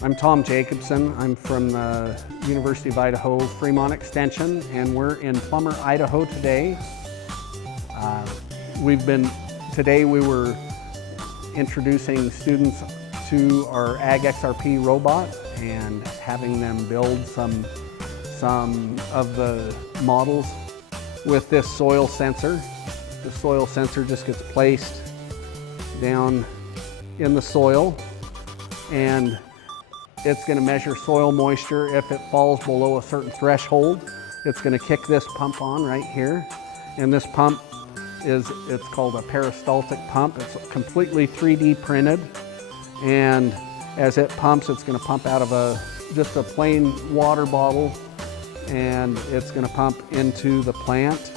I'm Tom Jacobson. I'm from the University of Idaho Fremont Extension, and we're in Plummer, Idaho today. Today we were introducing students to our Ag XRP robot and having them build some of the models with this soil sensor. The soil sensor just gets placed down in the soil, and it's going to measure soil moisture. If it falls below a certain threshold, it's going to kick this pump on right here. And this pump it's called a peristaltic pump. It's completely 3D printed, and as it pumps, it's going to pump out of just a plain water bottle, and it's going to pump into the plant.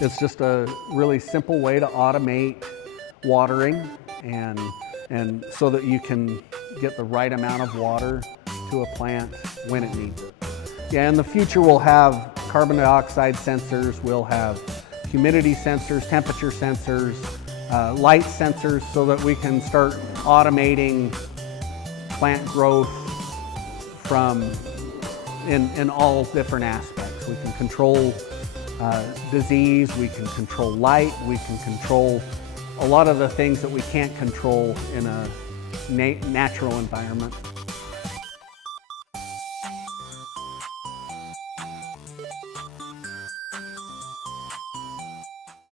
It's just a really simple way to automate watering and so that you can get the right amount of water to a plant when it needs it. Yeah, in the future we'll have carbon dioxide sensors, we'll have humidity sensors, temperature sensors, light sensors, so that we can start automating plant growth in all different aspects. We can control disease, we can control light, we can control a lot of the things that we can't control in a natural environment.